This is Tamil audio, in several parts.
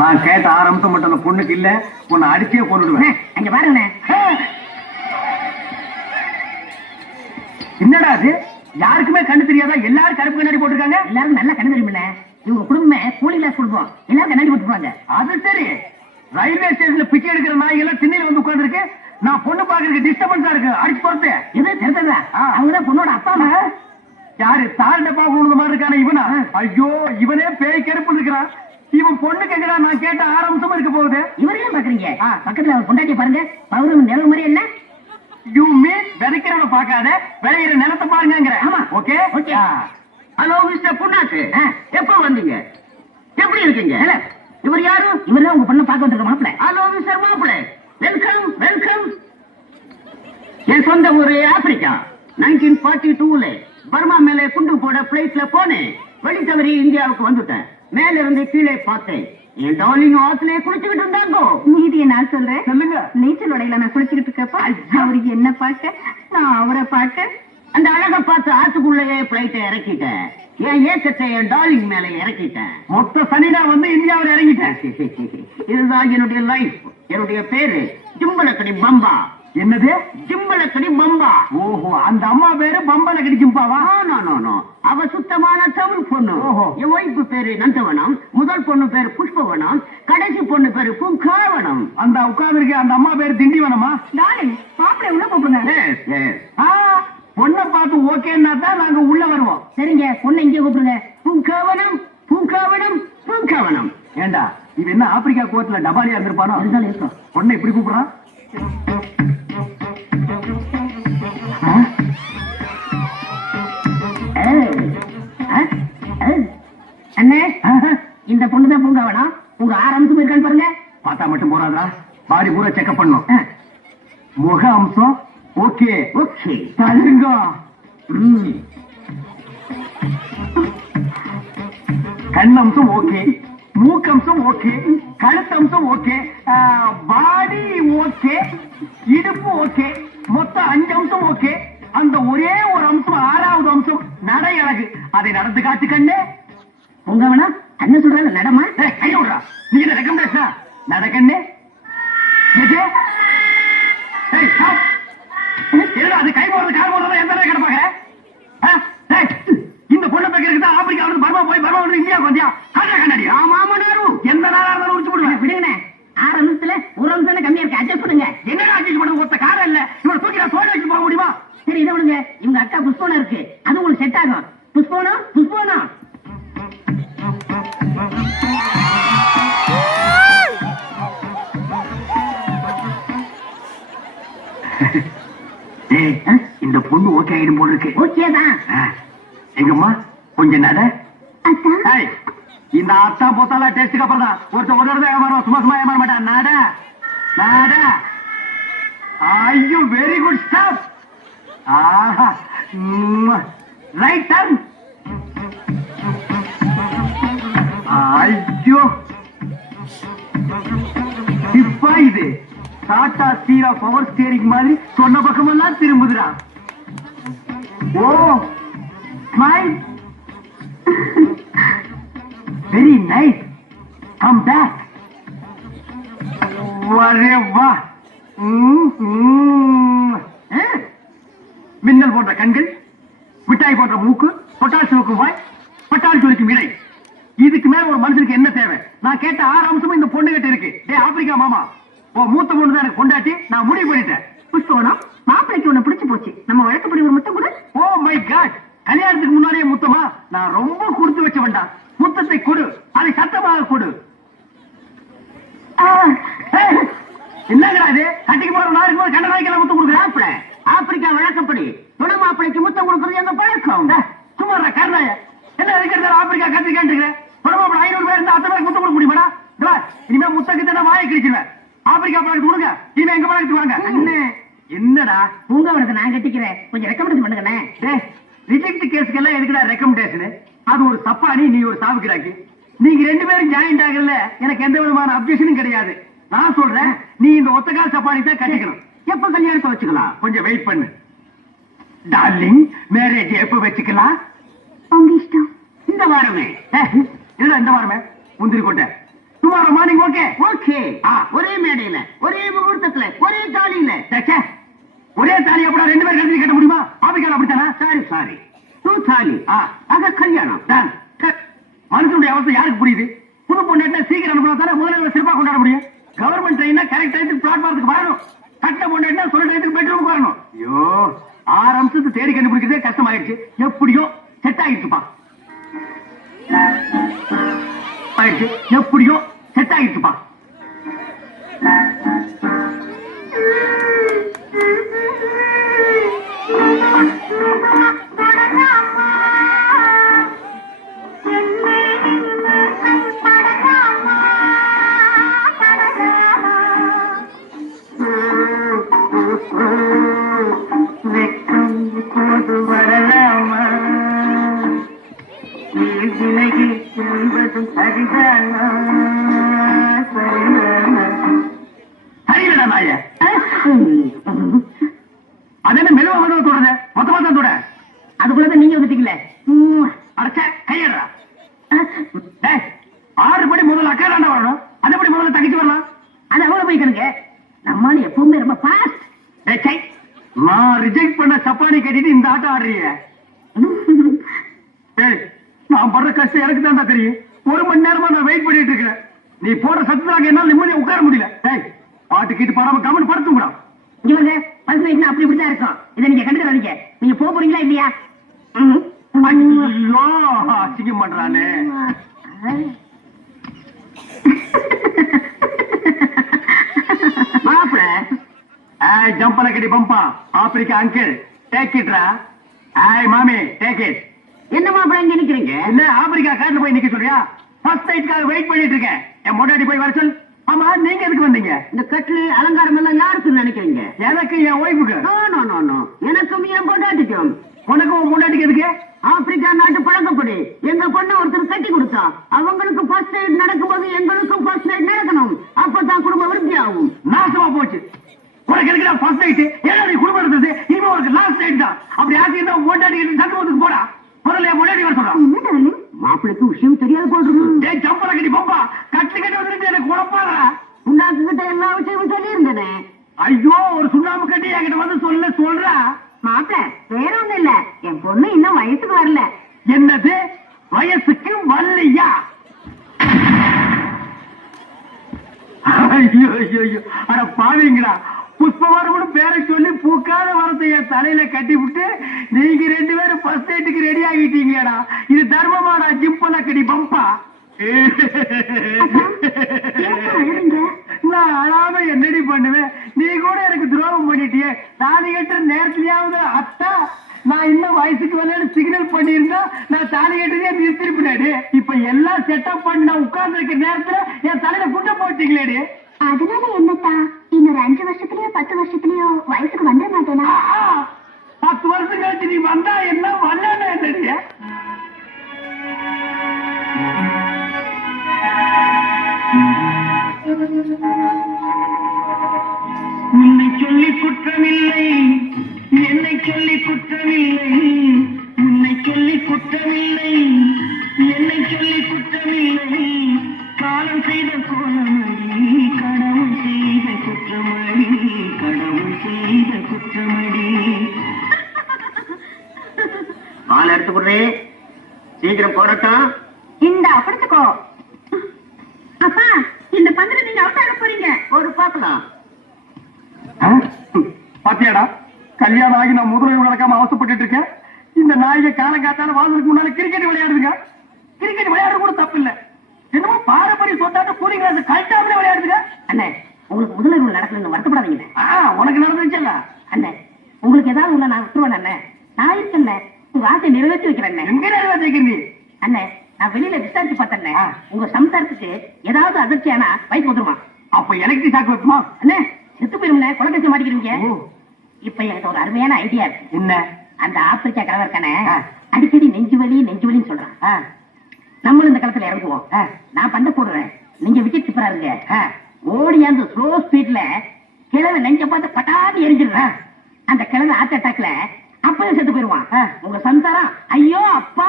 நான் கேட்ட ஆரம்பத்தை மட்டும் அந்த பொண்ணுக்கு இல்ல, உன்னை அடிச்சே கொண்டுடுவேன். அங்க பாருங்க. என்னடா அது? யாருக்குமே கண்ணு தெரியாதா? எல்லாரும் கருப்பு கண்ணாடி போட்டிருக்காங்க. எல்லாரும் நல்லா கண்ணு தெரியுமில்ல. இவங்க குடும்பமே கூலி கிளாஸ் கொடுப்போம். எல்லாரும் கண்ணாடி போட்டுருப்பாங்க. அது சரி. ரயில்வே ஸ்டேஷன்ல பிச்சை எடுக்கிற நாய் எல்லாம் திண்ணையில வந்து உட்கார்ந்து இருக்கு. நான் பொண்ணு பாக்குறதுக்கு டிஸ்டர்பன்ஸா இருக்கு. அடிச்சு போறது இது தெரிஞ்சதா? அவங்கதான் பொண்ணோட அப்பா அம்மா. யாரு? தாள் டப்பா போடுறது மாதிரி இருக்கானே இவனா? ஐயோ, இவனே பேய் கருப்பு இருக்கிறான். இவன் பொண்ணு கேட்கிறா. நான் கேட்ட ஆரம்பமும் இருக்க போகுது. இவரையும் பாக்குறீங்க? பக்கத்துல அவர் பொண்டாட்டிய பாருங்க. பவுரும் நிலவு மாதிரி என்ன? யூ மீன் விதைக்கிறவன பாக்காத, விளையிற நிலத்தை பாருங்க. ஆமா, ஓகே ஓகே. ஹலோ மிஸ்டர் புண்ணாக்கு, எப்ப வந்தீங்க? எப்படி இருக்கீங்க? இவர் யாரு? இவர் உங்க பொண்ணை பார்க்க வந்திருக்க மாப்பிள. ஹலோ மிஸ்டர் மாப்பிள, வெல்கம் வெல்கம். என் சொந்த ஊரு ஆப்பிரிக்கா. 1942ல பர்மா மேல குண்டு போட பிளைட்ல போனேன். வழி தவறி இந்தியாவுக்கு வந்துட்டேன். மேல இருந்து கீழே பார்த்தேன். என் டார்லிங் ஆத்துல குளிச்சுக்கிட்டு இருந்தாங்கோ. நீதியை நான் சொல்றேன். சொல்லுங்க. நீச்சல் உடையில நான் குளிச்சுக்கிட்டு இருக்கப்ப அவருக்கு என்ன பார்க்க, நான் அவரை பார்க்க. அந்த அழகை பார்த்து ஆத்துக்குள்ளேயே பிளைட்டை இறக்கிட்டேன். என் ஏக்கத்தை என் டார்லிங் மேல இறக்கிட்டேன். மொத்த சனினா வந்து இந்தியாவில் இறங்கிட்டேன். இதுதான் என்னுடைய லைஃப். என்னுடைய பேரு ஜிம்பலக்கடி பம்பா. என்னது? ஜிம்பலக்கடி பம்பா. ஓஹோ, அந்த அம்மா பேரு பம்பல கடிக்கும்பாவா? அவ சுத்தமான தமிழ் பொண்ணு. ஓஹோ. என் ஒய்ஃபு பேரு நந்தவனம், முதல் பொண்ணு பேரு புஷ்பவனம், கடைசி பொண்ணு பேரு பூங்காவனம். அந்த உட்கார்ந்து இருக்க அந்த அம்மா பேரு திண்டிவனமா? டார்லிங், மாப்பிள்ளை உள்ள கூப்பிடுங்க. பொண்ணை பார்த்து ஓகேன்னா தான் நாங்க உள்ள வருவோம். சரிங்க, பொண்ணை இங்கே கூப்பிடுங்க. பூங்காவனம் பூங்காவனம் பூங்காவனம். ஏண்டா, இது என்ன ஆப்பிரிக்கா கோர்ட்ல டபாலியா இருந்திருப்பானோ? இருந்தாலும் இருக்கும். பொண்ணை இப்படி கூப்பிடுறான். அண்ணே, இந்த பொண்ணுதான் பூங்காவனம். உங்க ஆரம்பிச்சு இருக்கான்னு பாருங்க. பார்த்தா மட்டும் போறாதா, பாடி பூரா செக்அப் பண்ணும். முக அம்சம் ஓகே ஓகே. தருங்க. கண்ணம்சம் ஓகே, மூக்கம்சம் ஓகே, கழுத்தம்சம் ஓகே, பாடி ஓகே, இடுப்பு ஓகே, மொத்தம் 5 அம்சம் ஓகே. அந்த ஒரே ஒரு அம்சம், 6வது அம்சம் நடை அழகு. அதை நடந்து காட்டு கண்ணே. பூங்காவனம் அண்ணன் சொல்றாங்க நடமா. கையோடுறா, நீ என்ன ரெக்கமெண்டேஷனா? நட கண்ணே. எது? அது கை போடுறது கால் போடுறது எந்த கிடப்பாங்க? இந்த பொண்ணு பேக்கருக்கு தான் ஆப்பிரிக்கா வந்து பர்மா போய் பர்மா வந்து இந்தியாவுக்கு வந்தியா? காட்டா கண்ணாடி. ஆமா நாரும் எந்த நாளா இருந்தாலும் உடிச்சு போடுவேன். விடுங்க. 6 நிமிஷத்துல 1 நிமிஷம் கம்மியா இருக்கு. அட்ஜஸ்ட் பண்ணுங்க. என்னடா அட்ஜஸ்ட் பண்ண? ஒத்த காரம் இல்ல. இவனை தூக்கி நான் தோல் வச்சு போக முடியுமா? சரி, இதை விடுங்க. இவங்க அக்கா புஷ்போனா இருக்கு, அது உங்களுக்கு செட் ஆகும். புஷ்போனா புஷ்போனா. இந்த பொண்ணு ஓகே ஆயிடும் போல இருக்கு. ஓகே தான். எங்கம்மா கொஞ்சம் நட. அத்தா, இந்த அத்தா போத்தால டெஸ்டுக்கு அப்புறம் தான் ஒருத்தர் ஒரு இடத்துல ஏமாறும், சும்மா சும்மா ஏமாற மாட்டான். நட நட. ஐயோ, வெரி குட் ஸ்டாப். ஆஹா, ரைட் டர்ன். ஐயோ, இப்ப இது டாடா ஸ்டீரா பவர் ஸ்டேரிங் மாதிரி சொன்ன பக்கமெல்லாம் திரும்புதுடா. Oh, smile. Very nice. Come back. வரே வா. மின்னல் போன்ற கண்கள், மிட்டாய் போன்ற மூக்கு, பொட்டால் சிவக்கும் வாய், பட்டால் ஜொலிக்கும் இடை. இதுக்கு மேல ஒரு மனுஷனுக்கு என்ன தேவை? நான் கேட்ட 6 அம்சமும் இந்த பொண்ணு கிட்ட இருக்கு. டே ஆப்பிரிக்கா மாமா, மூத்த பொண்ணு தான் எனக்கு கொண்டாட்டி. நான் முடிவு பண்ணிட்டேன். புஷ்பவனம், மாப்பிள்ளைக்கு ஒண்ணு பிடிச்சு போச்சு. நம்ம வழக்கப்படி ஒரு முத்தம் கூட. ஓ மை காட், கல்யாணத்துக்கு முன்னாடியே முத்தமா? நான் ரொம்ப கொடுத்து வச்ச வேண்டாம். முத்தத்தை கொடு, அதை சத்தமாக கொடு. என்னங்கடா இது? கட்டிக்கு போற நாளைக்கு போது கண்ட நாய்க்கெல்லாம் முத்தம் கொடுக்குறாப்ல. ஆப்பிரிக்கா வழக்கப்படி துணை மாப்பிளைக்கு முத்தம் கொடுக்கறது என்ன பழக்கம்? சும்மா கருணாய என்ன இருக்கிறது? ஆப்பிரிக்கா கத்திரிக்கான் குடும்பம் 500 பேர் இருந்தா அத்தனை பேருக்கு முத்தம் கொடுக்க முடியுமாடா? இனிமே முத்தக்கு வாயை கிழிச்சுவேன். ஆப்பிரிக்கா பழக்கத்து கொடுங்க, இனிமே எங்க பழக்கத்து வாங்க. என்னடா? பூங்காவனத்தை நான் கட்டிக்கிறேன், கொஞ்சம் ரெக்கமெண்ட் பண்ணுங்கண்ணே. ரிஜெக்ட் கேஸ்க்கு எல்லாம் எதுக்குடா ரெக்கமெண்டேஷன்? அது ஒரு சப்பானி, நீ ஒரு சாவுக்கிறாக்கி. நீங்க 2 பேரும் ஜாயிண்ட் ஆகல, எனக்கு எந்த விதமான அப்ஜெக்ஷனும் கிடையாது. நான் சொல்றேன், நீ இந்த ஒத்தக்கால் சப்பானி தான் கட்டிக்கணும். எப்ப கல்யாணத்தை வச்சுக்கலாம்? கொஞ்சம் வெயிட் பண்ணு டார்லிங். மேரேஜ் எப்ப வச்சுக்கலாம்? உங்க இஷ்டம். இந்த வாரமே. இல்ல, இந்த வாரமே முந்திரி கொட்டை. Tomorrow morning okay? ஓகே. ஒரே மேடையில, ஒரே முகூர்த்தத்துல, ஒரே தாலியில. ஒரே தாலி அப்படா 2 பேரும் கழுத்துல கட்ட முடியுமா? ஆபிகால அப்படித்தானா? சாரி. 2 தாலி. ஆக கல்யாணம். டன். மனுஷனுடைய அவസ്ഥை யாருக்கு புரியுது? புது பொண்ணு சீக்கிரம் அனுப்பினா தானே முதல்ல சிறப்பா கொண்டாட முடியும். கவர்மெண்ட் ட்ரெயின்னா கரெக்ட் டைத்துக்கு பிளாட்ஃபார்முக்கு வரணும். கட்ட பொண்ணு சொல்ல டைத்துக்கு பெட்ரூமுக்கு வரணும். ஐயோ 6 அம்சத்தை தேடி கண்டுபிடிக்கிறதே கஷ்டமாயிடுச்சு. எப்படியோ செட் ஆகிடுச்சுப்பா. எப்படியோ செட் ஆகிடுச்சுப்பா. அதென்ன மெதுவா வந்து தொடருது, மொத்தமா தான் தொட. அதுக்குள்ளதான் நீங்க வந்துட்டீங்களே. அடைச்ச கையடா. 6 படி முதல்ல அக்கா தாண்டா வரணும். அதப்படி முதல்ல தங்கிச்சு வரலாம். அது அவ்வளவு போய்க்கணுங்க. நம்மால எப்பவுமே ரொம்ப பாஸ்ட். நான் ரிஜெக்ட் பண்ண சப்பானி கட்டிட்டு இந்த ஆட்டம் ஆடுறீங்க. நான் படுற கஷ்டம் எனக்கு தான்டா தெரியும். 1 மணி நேரமா நான் வெயிட் பண்ணிட்டு இருக்கிறேன். நீ போடுற சத்தத்துல என்னால நிம்மதியா உட்கார முடியல. பாட்டு கீட்டு பாடாம கவனம் படுத்துங்கடா. இவங்க பல்சேஷன் அப்படி இப்படிதான் இருக்கும். இதை நீங்க கண்டுக்கிறாதீங்க. நீங்க போக போறீங்களா இல்லையா? ஐயோ அசிங்கம் பண்றானே. மாப்பிள ஜம்பல கடி பம்பா ஆப்பிரிக்கா அங்கிள் டேக் இட்ரா. மாமி டேக் இட். என்ன மாப்பிள இங்க நிக்கிறீங்க? என்ன ஆப்பிரிக்கா காட்டுல போய் நிக்க சொல்றியா? ஃபர்ஸ்ட் நைட்காக வெயிட் பண்ணிட்டு இருக்கேன். என் மொட்டாடி போய் வர சொல். ஆமா நீங்க எதுக்கு வந்தீங்க? இந்த கட்லு அலங்காரம் எல்லாம் யாருக்குன்னு நினைக்கிறீங்க? எனக்கு என் ஒய்ஃபுக்கு. நோ எனக்கும் என் பொண்டாட்டிக்கும். உனக்கும் பொண்டாட்டிக்கு எதுக்கு? ஆப்பிரிக்கா நாட்டு பழக்கப்படி எங்க பொண்ணை ஒருத்தர் கட்டி கொடுத்தா அவங்களுக்கு ஃபர்ஸ்ட் நைட் நடக்கும்போது எங்களுக்கும் ஃபர்ஸ்ட் நைட் நடக்கணும். அப்பதான் குடும்ப விருத்தி ஆகும். நாசமா போச்சு. உனக்கு எதுக்கு ஃபர்ஸ்ட் நைட்? ஏன்னா நீ குடும்பம் எடுத்தது இனிமே உனக்கு லாஸ்ட் நைட் தான். அப்படி ஆசையா பொண்டாட்டி சந்தோஷத்துக்கு போடா. முதல்ல என் பொண்டாட்டி வர சொல்றான். மாப்பிளைக்கு விஷயம் தெரியாது போட்டுருக்கு. ஜம்பல கட்டி பம்பா கட்டு கட்டி வந்துட்டு எனக்கு குழப்பாதா? உண்டாக்குகிட்ட எல்லா விஷயமும் சொல்லி இருந்தேனே. ஐயோ ஒரு சுண்ணாம்பு கட்டி என்கிட்ட வந்து சொல்றா. மாப்பிள வேற ஒண்ணும் இல்ல, என் பொண்ணு இன்னும் வயசுக்கு வரல. என்னது வயசுக்கு வரலையா? ஐயோ ஐயோ ஐயோ அட பாவீங்களா. புஷ்பவரம்னு பேரை சொல்லி பூக்காத வரத்தை என் தலையில கட்டி விட்டு நீங்க 2 பேரும் ஃபர்ஸ்ட் நைட்டுக்கு ரெடி ஆகிட்டீங்களா? இது தர்மமாடா ஜிம்பல கடி பம்பா. நான் அழாம என்னடி பண்ணுவேன்? நீ கூட எனக்கு துரோகம் பண்ணிட்டியே. தாலி கட்டுற நேரத்திலேயாவது அத்தா நான் இன்னும் வயசுக்கு வரலன்னு சிக்னல் பண்ணியிருந்தா நான் தாலி கட்டுறதே நிறுத்திருப்பேன். இப்ப எல்லாம் செட்டப் பண்ணி நான் உட்கார்ந்து இருக்கிற நேரத்துல என் தலையில குண்ட போட்டீங்களேடி. அதனால என்னத்தா இன்னொரு 5 வருஷத்துலயோ 10 வருஷத்துலயோ வயசுக்கு வந்துட மாட்டேனா? 10 வருஷம் கழிச்சு நீ வந்தா என்ன வரலன்னு என்னடிய? உன்னை சொல்லி குற்றமில்லை, என்னை சொல்லி குற்றமில்லை. உன்னை சொல்லி குற்றமில்லை, என்னை சொல்லி குற்றமில்லை. காலம் செய்த கோலமடி, கடவுள் செய்த குற்றமடி, கடவுள் செய்த குற்றமடி. பால் எடுத்து கொடுறே, சீக்கிரம் போடட்டும். இந்த அப்படிச்சுக்கோ. அப்பா இந்த பந்தல நீங்க அவுட் ஆக போறீங்க. ஒரு பார்க்கலாம். பாத்தியாடா கல்யாணம் ஆகி நான் முதலில் நடக்காம அவசப்பட்டு இருக்கேன். இந்த நாயை காலம் காத்தால வாழ்றதுக்கு முன்னால கிரிக்கெட் விளையாடுதுங்க. கிரிக்கெட் விளையாடுறது கூட தப்பு இல்ல. என்னமோ பாரம்பரிய சொத்தாட்ட கூலிங் கிளாஸ் கழட்டாமலே விளையாடுதுங்க. அண்ணே உங்களுக்கு முதலில் நடக்கல வருத்தப்படாதீங்க. உனக்கு நடந்துச்சுல்ல அண்ணே, உங்களுக்கு ஏதாவது ஒண்ணு நான் விட்டுருவேன் அண்ணே. நான் இருக்கேன், உங்க ஆசை நிறைவேற்றி வைக்கிறேன். எங்க நிறைவேற்றி வைக்கிறீ? அண்ணே நான் வெளியில விசாரிச்சு பார்த்தேன். உங்க சம்சாரத்துக்கு ஏதாவது அதிர்ச்சியானா வயசு வந்துருமா? அப்ப எலக்ட்ரிக் ஷாக் வைக்குமா? அண்ணே செத்து போயிருங்க, குழந்தை மாட்டிக்கிறீங்க. இப்ப எனக்கு ஒரு அருமையான ஐடியா இருக்கு. என்ன? அந்த ஆப்பிரிக்கா கலவை இருக்கானே அடிக்கடி நெஞ்சு வலின்னு சொல்றான். நம்மளும் இந்த களத்துல இறங்குவோம். நான் பண்ட போடுறேன், நீங்க விக்கெட் கீப்பரா இருங்க. ஓடியாந்து ஸ்லோ ஸ்பீட்ல கிழவை நெஞ்ச பார்த்து பட்டாதி எரிஞ்சிடுறேன். அந்த கிழவை ஹார்ட் அட்டாக்ல அப்பவே செத்து போயிருவான். உங்க சம்சாரம் ஐயோ அப்பா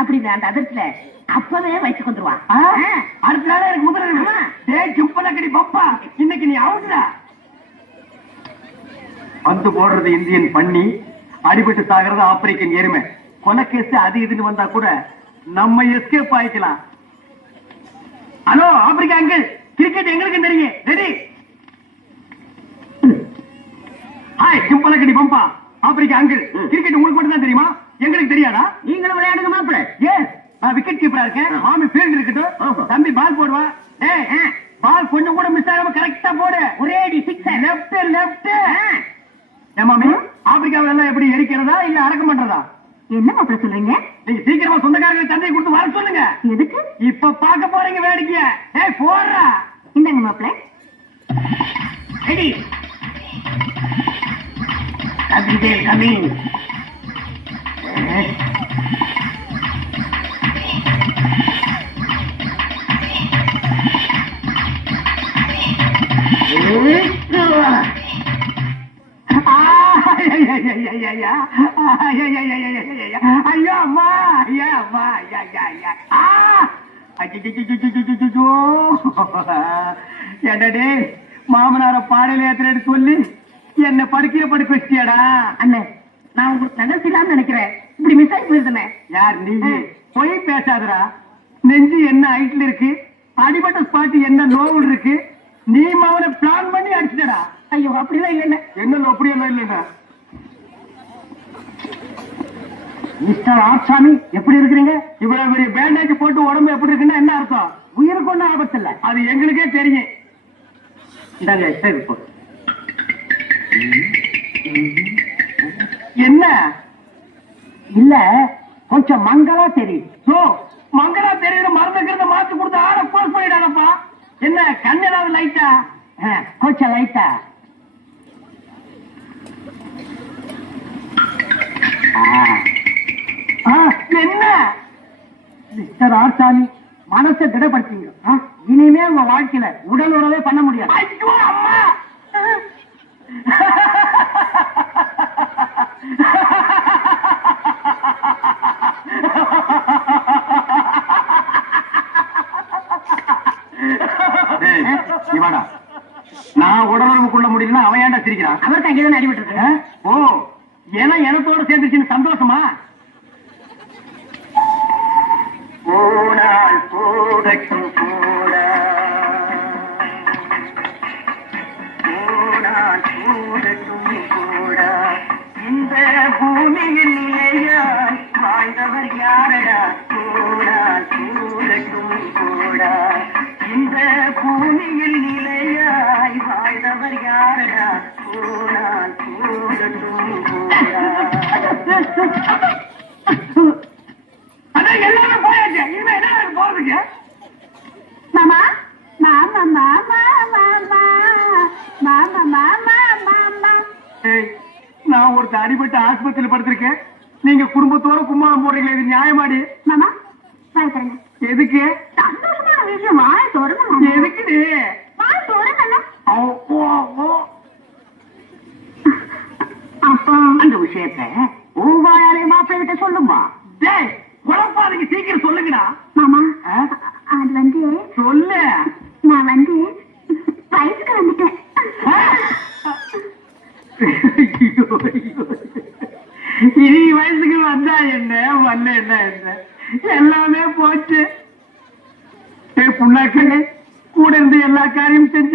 அப்படின்னு அந்த அதிர்ச்சியில அப்பவே வயசுக்கு வந்துருவான். அடுத்த நாளே எனக்கு முதல்ல சிம்பலக்கடி பப்பா இன்னைக்கு நீ அவுட்ல வந்து போடுறது இந்தியன் பண்ணி அடிபட்டு சாகிறது ஆப்பிரிக்கன் எருமை. கொலைகேஸ் அது இதுன்னு வந்தா கூட நம்ம எஸ்கேப் ஆயிக்கலாம். ஹலோ ஆப்பிரிக்கா அங்கிள், கிரிக்கெட் எங்களுக்கு தெரியும். ரெடி? ஹாய் சிம்பலக்கடி பம்பா. ஆப்பிரிக்கா அங்கிள், கிரிக்கெட் உங்களுக்கு மட்டும் தான் தெரியுமா? எங்களுக்கு தெரியாதா? நீங்களும் விளையாடுங்க மாப்பிள்ள. எஸ், நான் விக்கெட் கீப்பரா இருக்கேன். மாமி ஃபீல்ட் இருக்கட்டும், தம்பி பால் போடுவா. பால் கொஞ்சம் கூட மிஸ் ஆகாம கரெக்டா போடு. ஒரே அடி சிக்ஸர். Left left. மாமி, ஆப்பிரிக்காவில எல்லாம் எப்படி எரிக்கிறதா இல்ல அடக்கம் பண்றதா? என்ன மாப்பிள்ள சொல்றீங்க? நீங்க சீக்கிரமா சொந்தக்காரங்க தந்தையை கொடுத்து வர சொல்லுங்க. எதுக்கு? இப்ப பாக்க போறீங்க வேடிக்கைய. போடுறா. இந்தாங்க மாப்பிள்ள. ரெடி? கமிங். ஐயோ அம்மா, ஐயா அம்மா, என்னடே மாமனார பாடையில ஏத்துறேன்னு சொல்லி என்ன படுக்க வச்சியாடா? அண்ணன், நான் உங்களுக்கு நகர்த்திலான்னு நினைக்கிறேன். இப்படி மிஸ் ஆகி போயிருந்தேன். யார் நீ? போய் பேசாதடா. நெஞ்சு என்ன ஹைட்ல இருக்கு, அடிபட்ட ஸ்பாட் என்ன லோவில் இருக்கு. நீ மாவனை பிளான் பண்ணி அடிச்சுடா. ஐயோ அப்படிலாம் இல்லைண்ணே. என்ன அப்படியெல்லாம் இல்லைண்ணா. மிஸ்டர் ஆப்சாமி, எப்படி இருக்கிறீங்க? இவ்வளவு பெரிய பேண்டேஜ் போட்டு உடம்பு எப்படி இருக்குன்னா என்ன அர்த்தம்? உயிருக்கு ஒன்றும் ஆபத்து இல்லை. அது எங்களுக்கே தெரியும். இந்தாங்க சரி போ. என்ன இல்ல, கொஞ்சம் மங்களா தெரியும். மங்களா தெரியுது மறந்துக்கிறத மாத்தி கொடுத்து ஆட போஸ்ட் பண்ணிடாதப்பா. என்ன கண் ஏதாவது லைட்டா? கொஞ்சம் லைட்டா. என்ன மிஸ்டர் ஆர்சாமி, மனசை திடப்படுத்தீங்க. இனிமே உங்க வாழ்க்கையில உடல் உறவே பண்ண முடியாது. ஐயோ அம்மா. இவாடா, நான் உடலுறவு கொள்ள முடியலன்னா அவன் ஏன்டா சிரிக்கிறான்? அவருக்கு அங்கேதான் அடிபட்டு இருக்கு. ஓ, ஏன்னா எனத்தோட சேர்ந்துச்சுன்னு சந்தோஷமா? போனால் போகட்டும் போடா, போனால் போகட்டும் போடா, இந்த பூமியில் நிலையாய் வாழ்ந்தவர் யாரடா? போனால் போகட்டும் போடா, இந்த பூமியில் நிலையாய் வாழ்ந்தவர் யாரடா? போனால் போகட்டும் போடா. அதான் எல்லாமே போயாச்சு. இனிமே என்ன போறதுக்கு? மாமா மாமா மாமா மாமா மாமா மாமா மாமா. நான் ஒருத்தர் அடிபட்டு ஆஸ்பத்திரியில் படுத்திருக்கேன். நீங்க குடும்பத்தோட கும்மாளம் போடுறீங்களே, இது நியாயமாடி? மாமா வாய் தரங்க. எதுக்கு? சந்தோஷமான விஷயம். வாய் தோறுங்க. எதுக்கு நீ வாய் தோறுங்க. அப்பா அந்த விஷயத்தை உவாயாலே மாப்பிள்ளை கிட்ட சொல்லுமா? டேய், குழப்பாதீங்க, சீக்கிரம் சொல்லுங்கடா. மாமா அது வந்து சொல்லு. நான் வந்து வயசுக்கு வந்துட்டேன். இனி வயசுக்கு வந்தா என்ன, வரல என்ன, என்ன எல்லாமே போச்சு. புண்ணாக்கு கூட இருந்து எல்லா காரியம் செஞ்ச,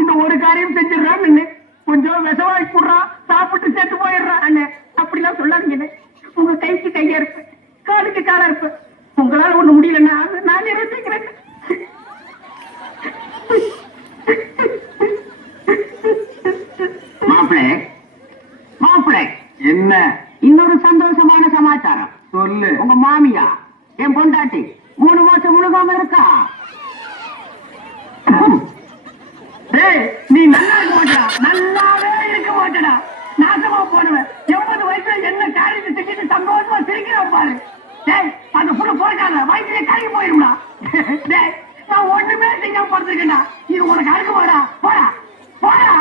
இந்த ஒரு காரியம் செஞ்சிடறான். கொஞ்சம் விஷவாய் கூடுறான், சாப்பிட்டு செத்து போயிடுறான். அண்ணே அப்படிலாம் சொல்லாதீங்க. உங்க கைக்கு கையா இருப்பேன், காலுக்கு காலா இருப்பேன். உங்களால ஒண்ணு முடியலன்னா நான் நிறுத்திக்கிறேன். மாப்பிள்ளை மாப்பிள்ளை, என்ன இன்னொரு சந்தோஷமான சமாச்சாரம் சொல்லு. உங்க மாமியா என் பொண்டாட்டி 3 மாசம் முழுகாம இருக்கா. நீ நல்லா இருக்க மாட்டா, நல்லாவே இருக்க மாட்டடா. நாசமா போடுவேன். 80 வயசுல என்ன காரியத்தை செஞ்சுட்டு சந்தோஷமா சிரிக்கிறேன் பாரு. அந்த புள்ள போறாங்க வயசுல கருகி போயிருந்தா. நான் ஒண்ணுமே செய்யாம படுத்திருக்கேன்டா. இது உனக்கு அழுக்கு போடா, போடா போடா.